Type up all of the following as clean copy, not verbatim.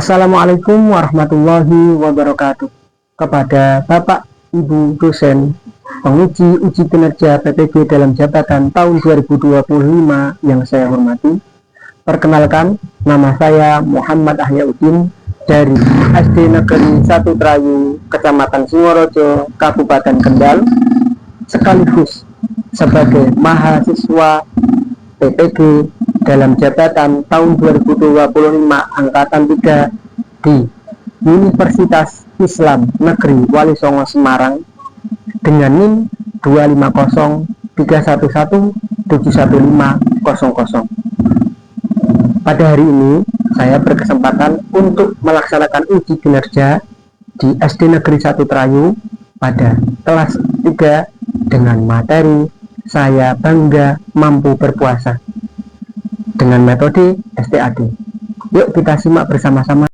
Assalamualaikum warahmatullahi wabarakatuh. Kepada Bapak Ibu dosen penguji uji kinerja PPG dalam jabatan tahun 2025 yang saya hormati, perkenalkan, nama saya Muhammad Ahyauddin dari SD Negeri 1 Trayu, Kecamatan Singorojo, Kabupaten Kendal, sekaligus sebagai mahasiswa PPG dalam jabatan tahun 2025 angkatan 3 di Universitas Islam Negeri Wali Songo Semarang dengan NIM 25031171500. Pada hari ini saya berkesempatan untuk melaksanakan uji kinerja di SD Negeri 1 Trayu pada kelas 3 dengan materi Saya Bangga Mampu Berpuasa dengan metode STAD. Yuk kita simak bersama-sama.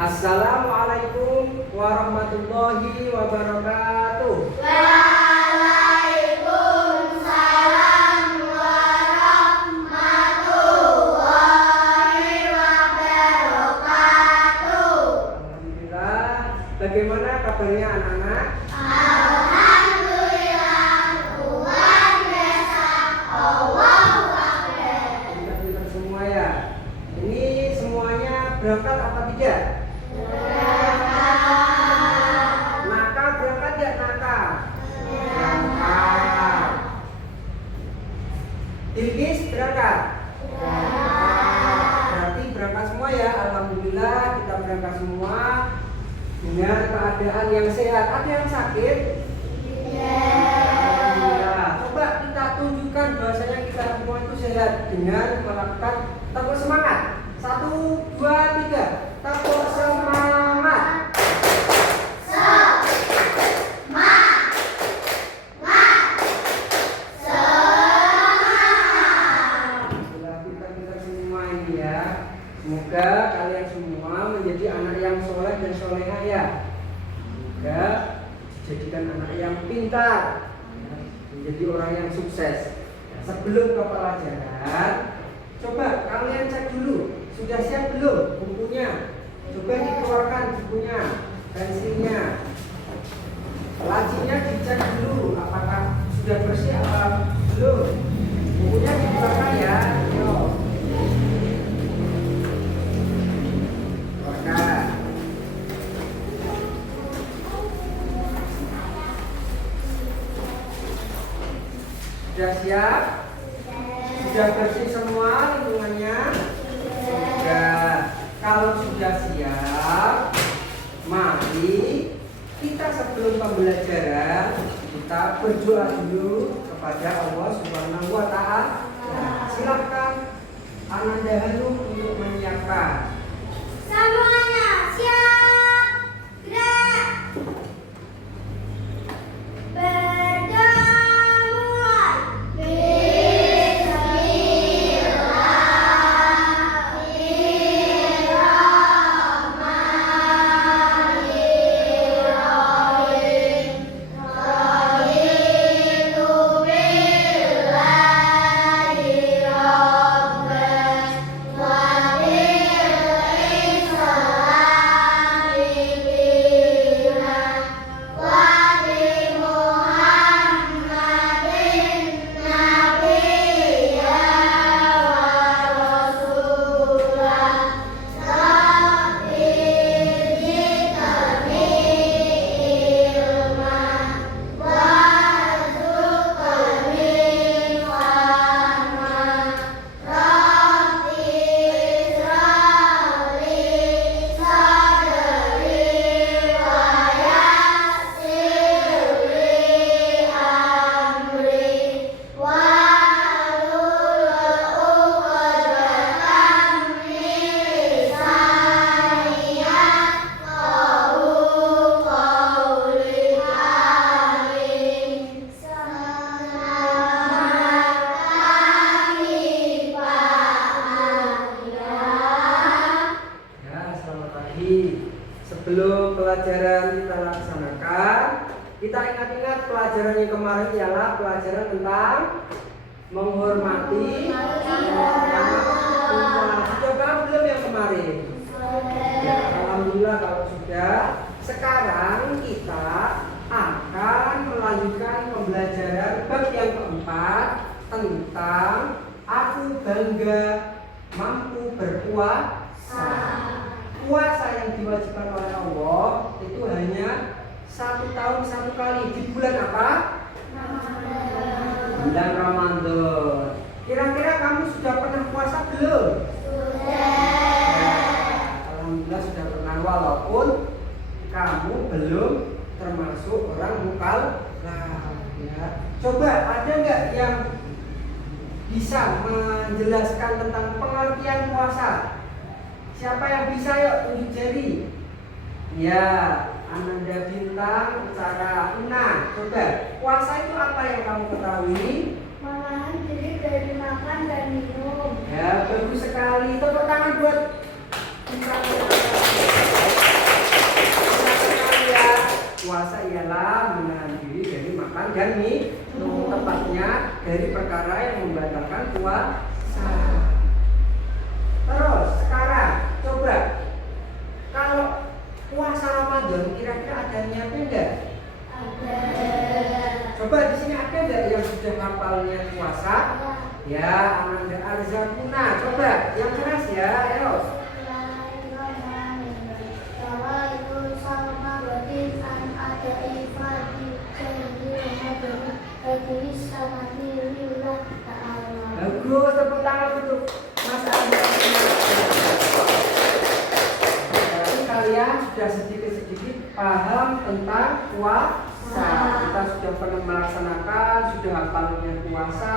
Assalamualaikum warahmatullahi wabarakatuh. Waalaikumsalam warahmatullahi wabarakatuh. Alhamdulillah. Bagaimana kabarnya anak-anak? Alhamdulillah, luar biasa. Allahu Akbar. Pintar-pintar semua ya. Ini semuanya berangkat apa tidak? Nakal berangkat ya nakal? Berangkat. Dilgis berangkat? Berarti berangkat semua ya. Alhamdulillah kita berangkat semua dengan keadaan yang sehat. Ada yang sakit? Alhamdulillah. Coba kita tunjukkan bahwasanya kita semua itu sehat dengan melakukan tepuk semangat. 1, 2, 3. Tepuk semangat. Alhamdulillah kita semua ini ya. Semoga kalian semua menjadi anak yang soleh dan solehah ya. Semoga dijadikan anak yang pintar, ya, menjadi orang yang sukses. Ya, sebelum ke pelajaran, coba kalian cek dulu, sudah siap belum bukunya? Coba dikeluarkan bukunya, pensilnya, lacinya dicek dulu, apakah sudah bersih apa belum? Bukunya dikeluarkan ya. Ayo. Keluarkan. Sudah siap? Sudah bersih semua lingkungannya? Sudah. Kalau sudah siap, mari kita sebelum pembelajaran kita berdoa dulu kepada Allah Subhanahu wa Ta'ala. Nah, silakan Ananda Hanum untuk menyiapkan. Semuanya siap, gerak. Berdoa mulai. Sebelum pelajaran kita laksanakan, kita ingat-ingat pelajaran yang kemarin ialah pelajaran tentang menghormati coba belum yang kemarin ya, alhamdulillah kalau sudah. Sekarang kita akan melanjutkan pembelajaran bab yang keempat tentang aku bangga mampu berpuasa. Puasa yang diwajibkan oleh Allah itu hanya 1 tahun 1 kali di bulan apa? Bulan Ramadan. Kira-kira kamu sudah pernah puasa belum? Alhamdulillah sudah pernah, walaupun kamu belum termasuk orang mukallaf ya. Coba ada nggak yang bisa menjelaskan tentang pengertian puasa? Siapa yang bisa, yuk tunjuk jari. Ya, Ananda Bintang, Cara Una. Coba, puasa itu apa yang kamu ketahui? Menahan diri dari makan dan minum. Ya, bagus sekali. Tepuk tangan buat kita sekali ya. Puasa ialah menahan diri dari makan dan minum, tepatnya dari perkara yang membatalkan puasa. Terus sekarang coba, kalau puasa Ramadan kira-kira ada niatnya enggak? Ada. Coba di sini ada enggak yang sudah hafal niat puasa? Ya, Ananda Arzakuna. Coba yang keras ya, ayo. Bagus, tepuk tangan untuk Mas Andi. Berarti kalian sudah sedikit-sedikit paham tentang puasa. Kita sudah pernah melaksanakan, sudah hafalnya puasa.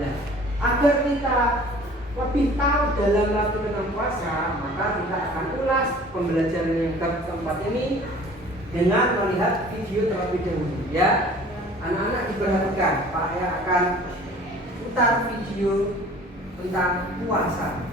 Nah, agar kita lebih tahu dalam waktu tentang puasa, maka kita akan ulas pembelajaran yang keempat ini dengan melihat video terlebih dahulu. Ya, anak-anak diperhatikan, Pak ya akan putar video tentang puasa.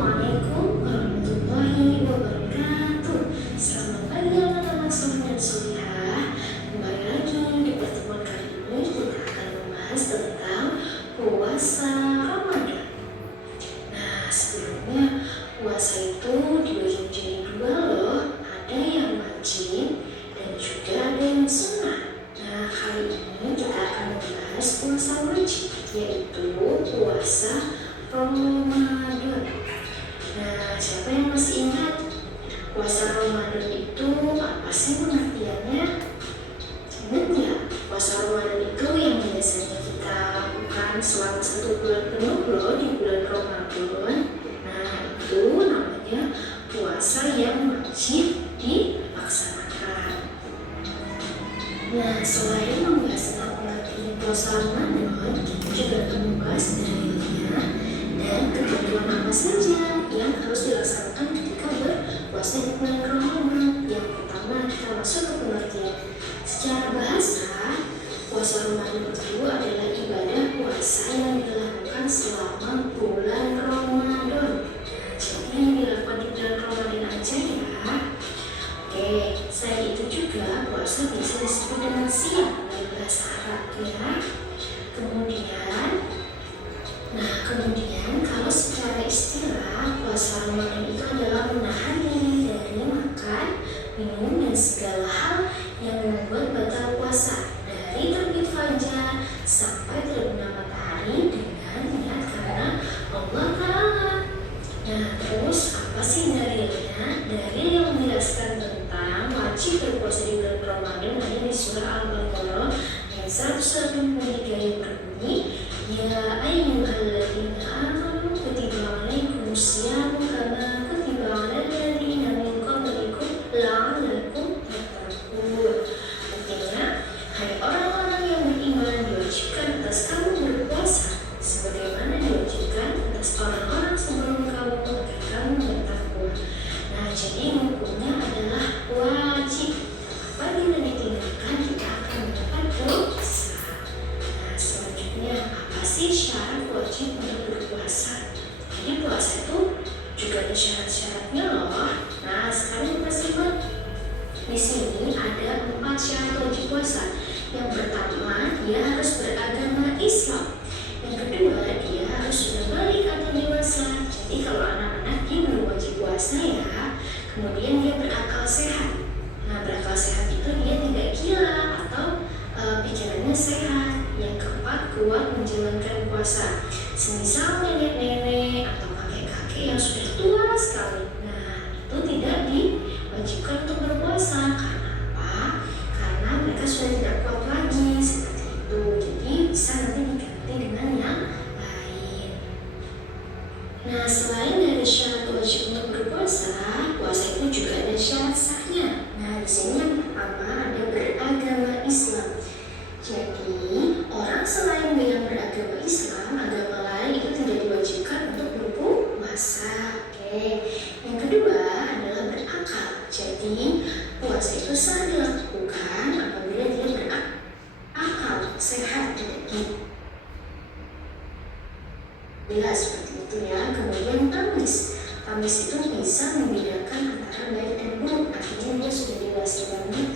Assalamualaikum warahmatullahi wabarakatuh. Selamat pagi anak-anak soleh dan solehah. Kembali lagi di pertemuan kali ini kita akan membahas tentang puasa Ramadan. Nah, sebelumnya puasa itu dibagi menjadi 2 loh. Ada yang wajib dan juga ada yang sunnah. Nah, kali ini kita akan membahas puasa wajib, yaitu puasa Ramadan. Nah, siapa yang masih ingat puasa Ramadan itu apa sih pengertiannya? Ingat ya, puasa Ramadan itu yang biasanya kita lakukan selama 1 bulan penuh loh di bulan Ramadan. Nah, itu namanya puasa yang wajib dilaksanakan. Nah, selain membahas tentang pengertian puasa Ramadan, kita juga akan membahas dalilnya dan ketentuan apa saja yang harus dilaksanakan ketika berpuasa di bulan Ramadan. Yang pertama, kita masuk ke pengertian. Secara bahasa, puasa Ramadan itu adalah ibadah puasa yang dilakukan selama bulan Ramadan. Jadi yang dilakukan di bulan Ramadan aja ya. Oke, selain itu juga puasa bisa disebut dengan siam dalam bahasa Arab ya. Kemudian kalau secara istilah puasa Ramadan itu adalah menahan diri dari makan, minum dan segala hal yang membuat batal puasa dari terbit fajar sampai terbenam matahari dengan niat karena Allah Ta'ala. Nah, terus apa sih dalilnya? Dalil yang menjelaskan tentang wajib berpuasa di bulan Ramadan ada di surah Al-Baqarah ayat 183 yang berbunyi, ya ayyuhalladzina amanu kutiba alaikumusyamu kama kutiba alal ladzina min qablikum la'allakum tattaqun. Artinya, hai orang-orang yang beriman, diwajibkan atas kamu berpuasa sebagaimana diwajibkan atas orang-orang sebelum kamu agar kamu bertakwa. Nah, jadi hukumnya adalah wajib. Apabila ditinggalkan, kita akan mendapat dosa. Nah, selanjutnya apa sih syarat wajib untuk berpuasa? Jadi puasa itu juga ada syarat-syaratnya loh. Nah, sekarang kita simak. Di sini ada 4 syarat wajib puasa. Yang pertama, dia harus beragama Islam. Yang kedua, dia harus sudah balik atau dewasa. Jadi kalau anak-anak dia belum wajib puasa ya. Kemudian dia berakal sehat. Nah, berakal sehat itu dia tidak gila atau pikirannya sehat. Yang keempat, kuat menjalankan puasa. Semisal nenek-nenek atau kakek-kakek yang sudah tua sekali. Nah, itu tidak diwajibkan untuk berpuasa. Karena apa? Karena mereka sudah tidak kuat lagi seperti itu. Jadi bisa nanti diganti dengan yang lain. Nah, selain dari syarat wajib untuk berpuasa, puasa itu juga ada syarat sahnya. Nah, di sini yang pertama ada beragama Islam. Jadi, orang selain yang beragama Islam, agama lain itu tidak diwajibkan untuk berpuasa. Oke. Yang kedua adalah berakal. Jadi, puasa itu sah dilakukan apabila dia berakal, sehat, tidak gila seperti itu ya. Kemudian tamis. Tamis itu bisa membedakan antara baik dan buruk. Artinya dia sudah dewasa banget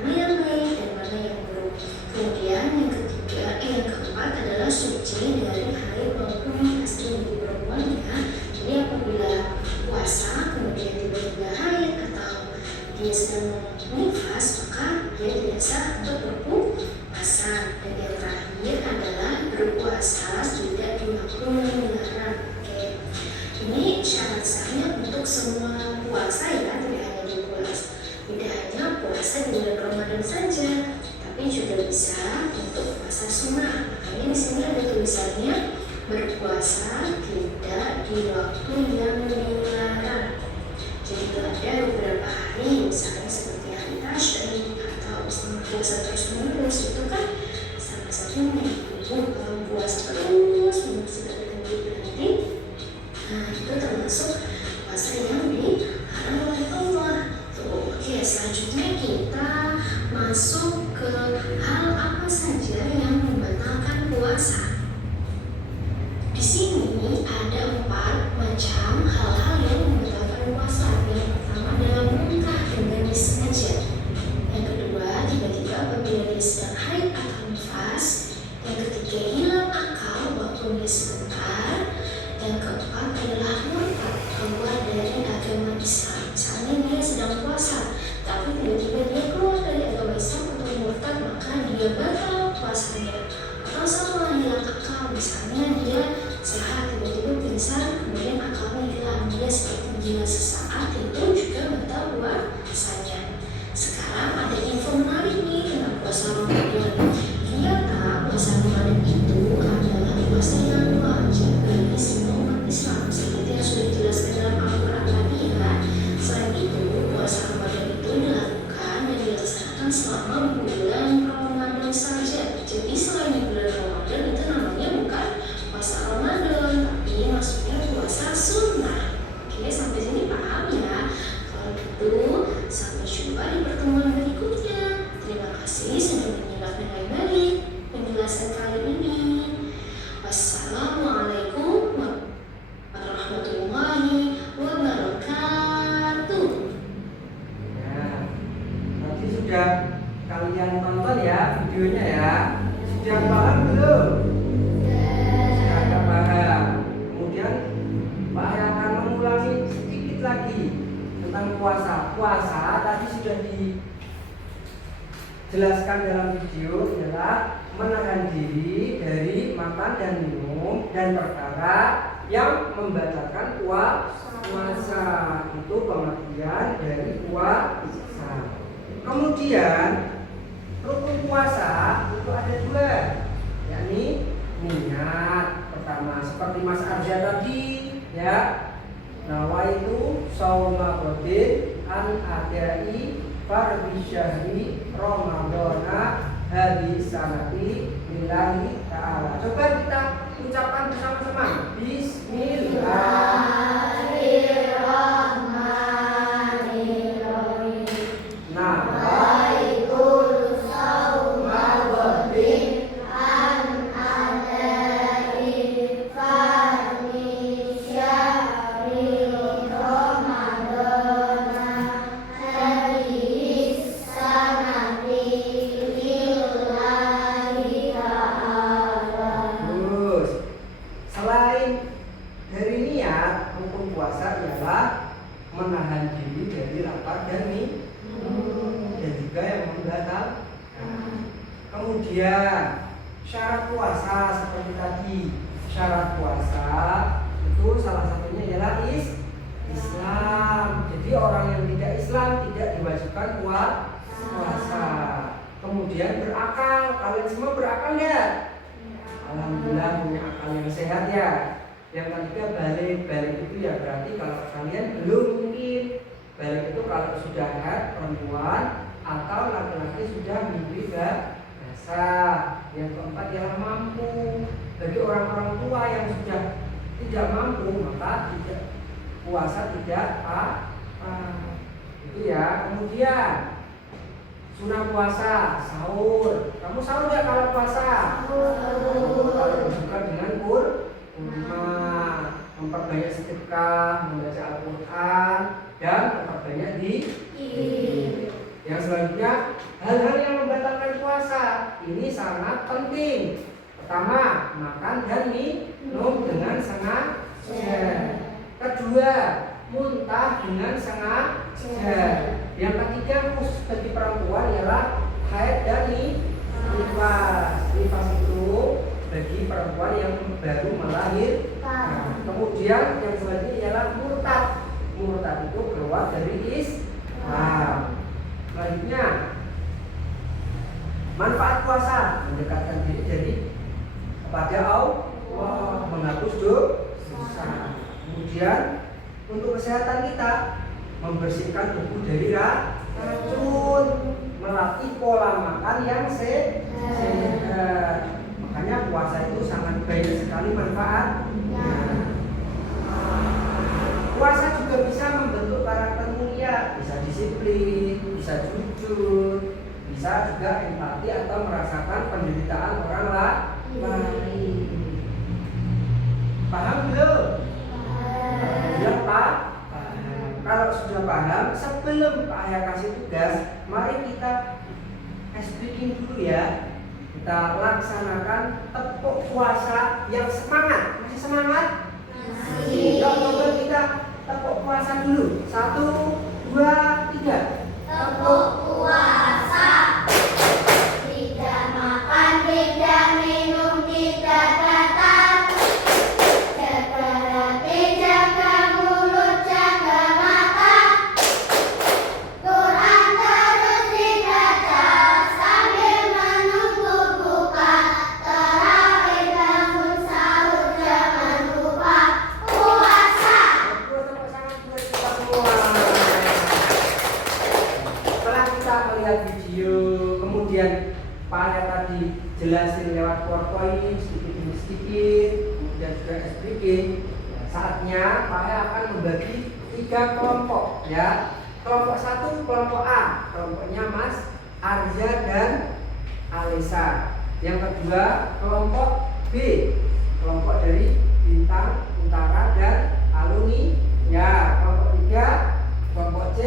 mana yang baik dan mana yang buruk. Kemudian yang keempat adalah suci dari haid maupun pasti bagi perempuan ya. Jadi apabila puasa kemudian tiba-tiba haid atau dia sedang nifas, maka dia tidak sah untuk berpuasa. Dan yang terakhir adalah berpuasa tidak dimakruhi dilarang. Oke. Ini syarat sahnya untuk semua puasa ya, tidak hanya di puasa. Tidak hanya puasa di bulan Ramadan saja, tapi juga bisa untuk puasa sunnah. Makanya di sini ada tulisannya berpuasa tidak di waktu yang dilarang. Jadi ada beberapa hari, misalnya seperti hari Asyri atau puasa terus-menerus, itu kan salah satunya puasa terus sudah berhenti. Nah, itu termasuk puasa yang dilarang oleh Allah. Oke, selanjutnya kita masuk ke hal apa saja yang membatalkan puasa. Di sini ada 4 macam hal-hal yang membatalkan puasa. Yang pertama adalah muntah dengan disengaja. Yang kedua, tiba-tiba apabila dia sedang haid atau nifas. Yang ketiga, hilang akal walaupun dia sebentar. Yang keempat adalah murtad, keluar dari agama Islam. Misalnya dia sedang puasa, tapi tiba-tiba dia keluar dari agama Islam atau murtad, maka dia batal puasanya. Atau sama hilang akal, misalnya dia sehat tiba-tiba pingsan, kemudian akalnya hilang, dia seperti gila sesaat, itu juga batal puasanya. Sekarang ada info menarik nih tentang puasa Ramadan. Ternyata puasa Ramadan itu adalah puasa yang wajib bagi semua umat Islam, seperti yang sudah dijelaskan dalam Al-Quran tadi ya. Selain itu, puasa Ramadan itu dilakukan dan dilaksanakan selama bulan Ramadan saja. Jadi selain di bulan Ramadan itu namanya bukan puasa Ramadan, tapi maksudnya puasa sunnah. Oke, sampai sini paham ya? Kalau gitu, sampai jumpa di pertemuan berikutnya. Terima kasih sudah menyimak dengan baik penjelasan kali ini. Wassalamualaikum warahmatullahi wabarakatuh. Ya, nanti sudah kalian tonton ya videonya ya. Sudah paham belum? Sudah paham. Kemudian Pak Ayah akan mengulangi sedikit lagi tentang puasa. Puasa tadi sudah dijelaskan dalam video adalah menahan diri dari makan dan minum dan perkara yang membatalkan puasa. Itu pengertian dari puasa. Kemudian rukun puasa itu ada 2, yakni niat. Pertama seperti Mas Arja tadi ya, nawaitu shauma ghadin an adai fardhi syahri ramadhana hadis sanati lillahi ta'ala. Coba kita ucapkan bersama-sama. Bismillahirrahmanirrahim. Nawaitu shauma ghadin an adai fardhi syahri menahan diri dari lapar dan minum, dan juga yang membatal. Kemudian syarat puasa seperti tadi, syarat puasa itu salah satunya ialah Islam. Jadi orang yang tidak Islam tidak diwajibkan puasa. Kemudian berakal, kalian semua berakal ya? Alhamdulillah punya akal yang sehat ya. Yang ketiga balik itu ya berarti kalau kalian belum mungkin. Balik itu kalau sudah haid perempuan atau laki-laki sudah mimpi basah. Yang keempat ialah mampu. Bagi orang-orang tua yang sudah tidak mampu maka tidak puasa tidak itu ya. Kemudian sunah puasa sahur. Kamu sahur nggak kalau puasa? Kalau berbuka dengan kurma, memperbanyak sedekah, membaca Al-Quran, dan memperbanyak di. Yang selanjutnya hal-hal yang membatalkan puasa ini sangat penting. Pertama, makan dan minum dengan sengaja. Kedua, muntah dengan sengaja. Yang ketiga khusus bagi perempuan ialah haid dan nifas. Nifas itu bagi perempuan yang baru melahirkan. Kemudian yang selanjutnya ialah murtad. Murtad itu keluar dari Islam. Selanjutnya manfaat puasa mendekatkan diri jadi kepada Allah, menghapus dosa. Kemudian untuk kesehatan kita membersihkan tubuh dari racun, melatih pola makan yang sehat. Makanya puasa itu sangat banyak sekali manfaatnya. Puasa juga bisa membentuk karakter mulia, bisa disiplin, bisa jujur, bisa juga empati atau merasakan penderitaan orang lain. Paham belum? Alhamdulillah paham. Kalau sudah paham, sebelum Pak Ayah kasih tugas, mari kita speaking dulu ya. Kita laksanakan tepuk puasa yang semangat. Masih semangat? Masih. Coba kita tepuk puasa dulu. 1, 2, 3. Tepuk puasa. Tidak makan, tidak minum, tidak datang. Jaga hati, jaga mulut, jaga mata. Quran terus dibaca sambil menunggu buka. Tarawih bangun sahur jangan lupa puasa. Tepuk tangan buat kita semua. Setelah kita melihat video, kemudian Pak Ayah tadi jelasin lewat PowerPoint sedikit demi sedikit, kemudian juga speaking. Saatnya Pak Ayah akan membagi 3 kelompok ya. Kelompok 1 kelompok A, kelompoknya Mas Arya dan Alisa. Yang kedua kelompok B, kelompok dari Bintang Utara dan Aluni. Ya, kelompok 3 kelompok C,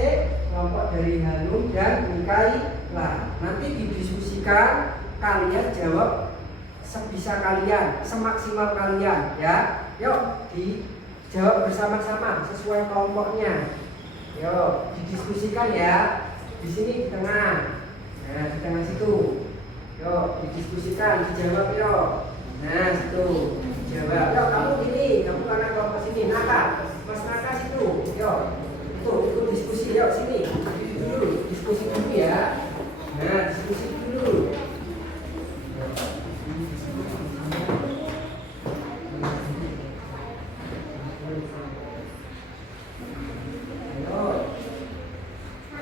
kelompok dari Hanum dan Mikaila. Nanti didiskusikan, kalian jawab sebisa kalian, semaksimal kalian ya. Yuk dijawab bersama-sama sesuai kelompoknya. Yuk didiskusikan ya. Di sini di tengah. Nah, di tengah situ. Yuk didiskusikan, dijawab yuk. Nah, situ. Jawab. Yuk kamu ini, kamu karena kelompok sini. Naka, Mas Naka situ. Yuk. Itu diskusi yuk sini. Dulu, diskusi dulu ya. Nah, diskusi dulu. Ayo,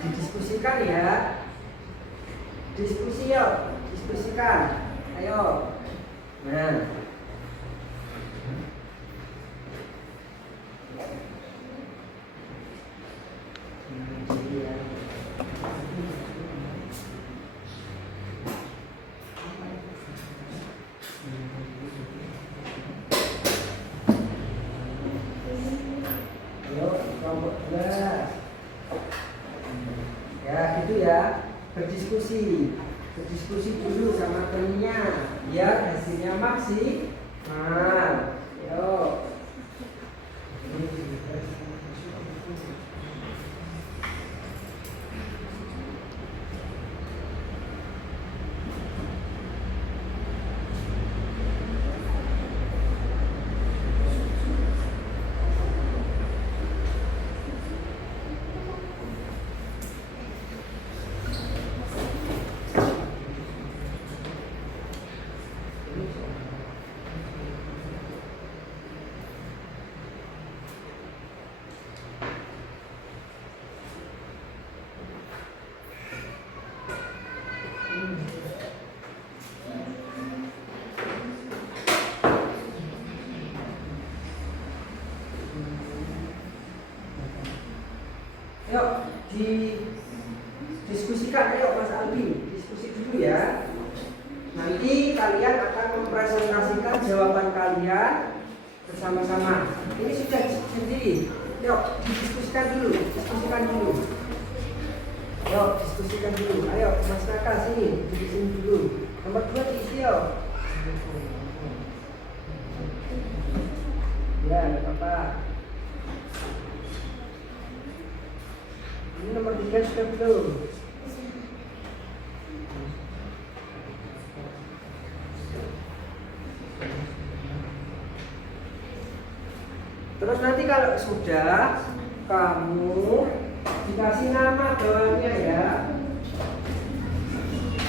didiskusikan ya. Diskusi yuk, diskusikan. Ayo. Nah. Ya gitu ya, berdiskusi dulu sama temennya biar hasilnya maksimal. Yo. Yuk, didiskusikan. Ayo Mas Aldi, diskusi dulu ya. Nanti kalian akan mempresentasikan jawaban kalian bersama-sama. Ini sudah sendiri. Yuk, didiskusikan dulu. Yuk, diskusikan dulu. Ayo, Mas Naka sini, di sini dulu. Nomor 2 diisi yuk. Ya, nggak apa-apa. Ini nomor 3 sudah belum? Terus nanti kalau sudah, kamu dikasih nama bawaannya ya.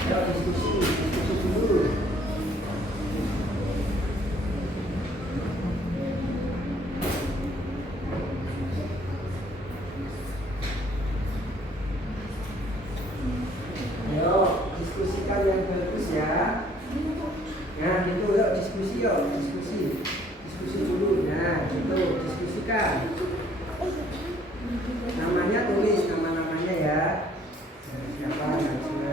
Ayo diskusi dulu. Ayo diskusikan yang bagus ya. Nah gitu, yuk diskusi dulu. Nah gitu, diskusikan. Namanya tulis nama-namanya ya. Siapa namanya?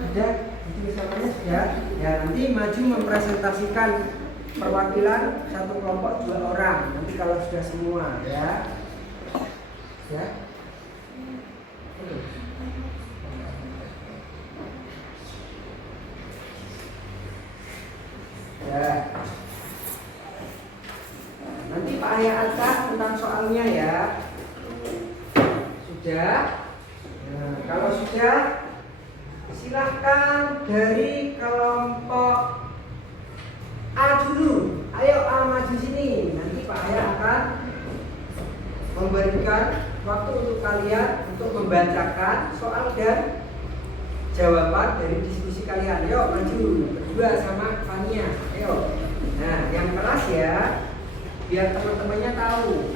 Sudah, ditulis namanya sudah. Ya nanti maju mempresentasikan perwakilan satu kelompok 2 orang. Nanti kalau sudah semua ya. Ya. Ya. Nanti Pak Ayah acak tentang soalnya ya. Sudah? Nah, kalau sudah, silahkan dari kelompok A dulu. Ayo A maju sini. Nanti Pak Ayah akan memberikan waktu untuk kalian untuk membacakan soal dan jawaban dari diskusi kalian. Yuk maju berdua sama Fania. Ayo. Nah yang keras ya, biar teman-temannya tahu.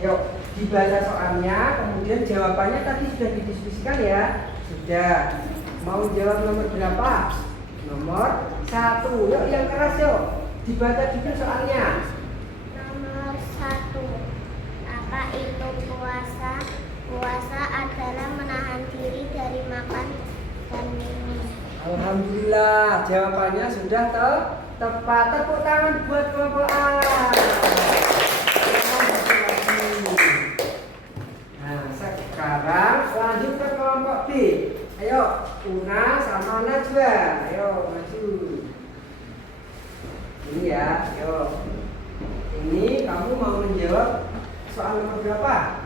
Yuk dibaca soalnya, kemudian jawabannya tadi sudah didiskusikan ya. Sudah. Mau jawab nomor berapa? Nomor 1. Yuk yang keras yuk. Dibaca juga soalnya. Nomor 1. Apa itu puasa? Puasa adalah menahan diri dari makan dan minum. Alhamdulillah, jawabannya sudah tepat. Tepuk tangan buat kelompok A. Nah, sekarang lanjut ke kelompok B. Ayo, Una sama Najwa. Ayo, maju. Ini ya, ayo. Ini kamu mau menjawab soal nomor berapa?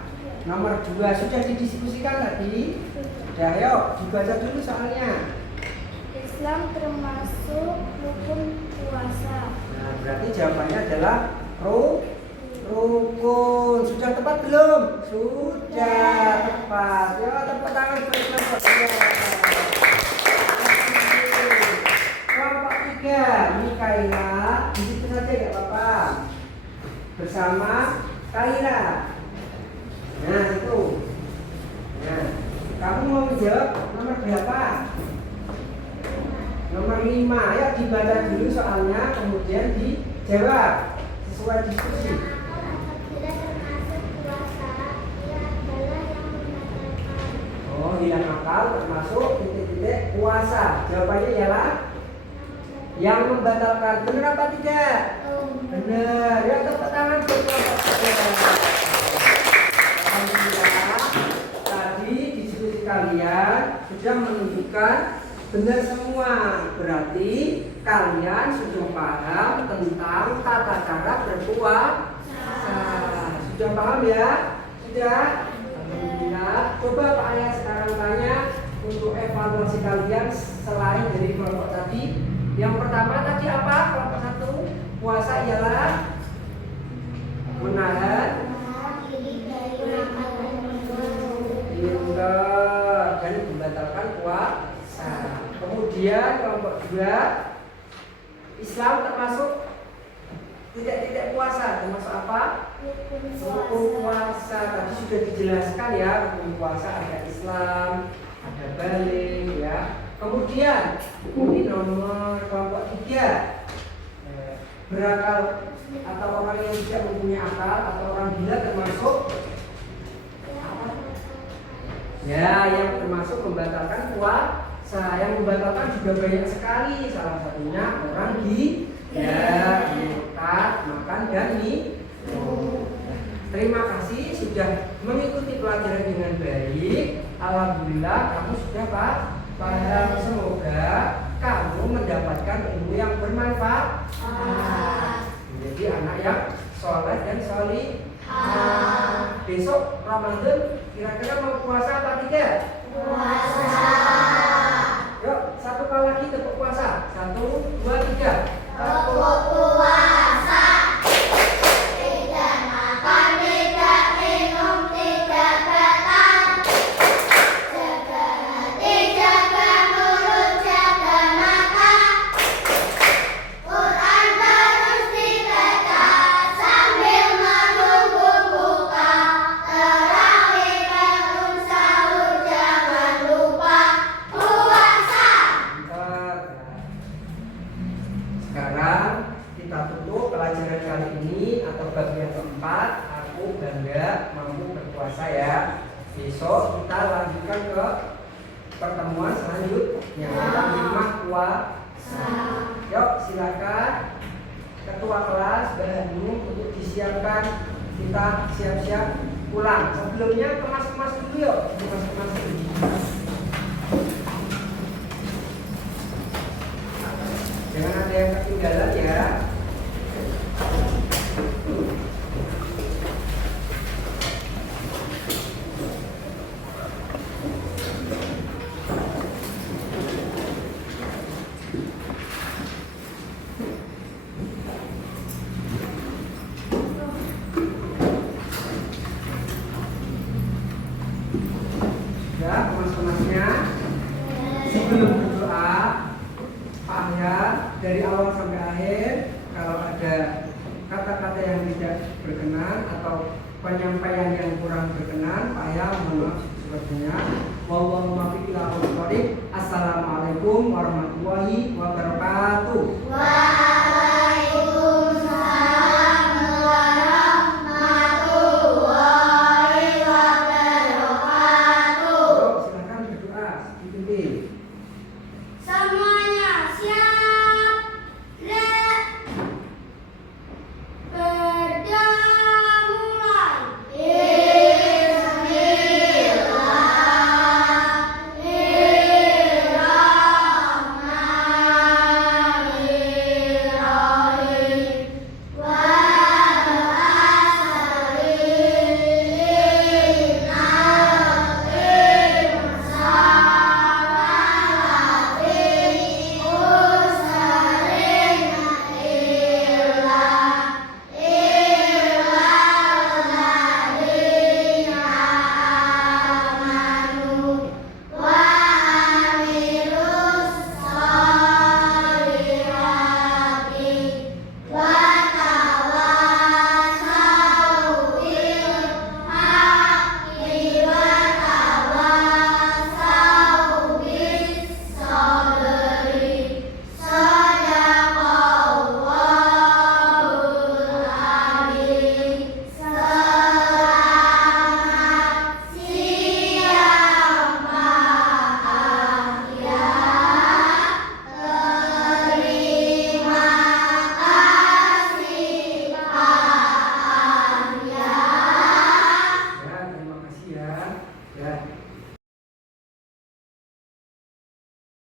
Nomor 2. Sudah didiskusikan tadi? Sudah, ayo dibaca dulu soalnya. Islam termasuk rukun puasa. Nah, berarti jawabannya adalah rukun. Sudah tepat belum? Sudah tepat. Ya, tepuk tangan buat kelompok 2. Kelompok 3, Mikaela. Di situ saja nggak apa-apa. Bersama Kaila. Nah, itu. Nah, kamu mau menjawab nomor berapa? Nomor 5. Ayo dibaca dulu soalnya, kemudian dijawab sesuai diskusi. Apabila termasuk puasa, ia adalah yang membatalkan. Oh, hilang akal termasuk titik-titik puasa. Jawabannya ialah yang membatalkan. Benar apa tidak? Benar. Ya, tepuk tangan buat kelompok 3. Alhamdulillah, tadi diskusi kalian sudah menunjukkan benar semua. Berarti kalian sudah paham tentang tata cara berpuasa. Sudah paham ya? Sudah? Alhamdulillah. Coba Pak Ayah sekarang tanya untuk evaluasi kalian selain dari kelompok tadi. Yang pertama tadi apa? Kelompok 1 puasa ialah menahan Diri dari makan dan minum. dan membatalkan puasa. Kemudian Kemudian kelompok 2, Islam termasuk titik-titik puasa, termasuk apa? Rukun puasa. Tadi sudah dijelaskan ya, rukun puasa ada Islam, ada balik ya. Kemudian ini nomor kelompok 3, berakal atau orang yang tidak mempunyai akal atau orang gila termasuk ya, yang termasuk membatalkan puasa. Yang membatalkan juga banyak sekali, salah satunya orang gila, makan dan minum. Terima kasih sudah mengikuti pelajaran dengan baik. Alhamdulillah kamu sudah paham. Semoga kamu mendapatkan ilmu yang bermanfaat, menjadi anak yang soleh dan solihah. Besok Ramadan kira-kira mau puasa apa tidak? Puasa. Yuk, satu kali lagi tepuk puasa. 1, 2, 3. Tepuk puasa. Tidak makan, tidak minum, tidak batal. Jaga hati, jaga mulut, jaga mata. Quran terus dibaca sambil menunggu buka. Tarawih bangun sahur, jangan lupa puasa. Sekarang kita tutup pelajaran kali ini atau bab yang keempat. Aku bangga mampu berpuasa ya. Besok kita lanjutkan ke pertemuan selanjutnya tentang hikmah puasa. Yuk silakan ketua kelas bahanmu untuk disiapkan. Kita siap-siap pulang. Sebelumnya kemas-kemas dulu yuk. Kemas-kemas dulu. Jangan ada yang ketinggalan ya. Sudah kemas-kemasnya. Sebelum berdoa, Pak ya, dari awal sampai akhir, kalau ada kata-kata yang tidak berkenan atau penyampaian yang kurang berkenan, Pak ya mohon maaf sebetulnya. Wallahu muwaffiq ila aqwamit thoriq. Assalamualaikum warahmatullahi wabarakatuh. Waalaikumsalam warahmatullahi wabarakatuh. Silakan berdoa dipimpin. Semuanya siap. Berdoa mulai. Ya, terima kasih ya. Ya,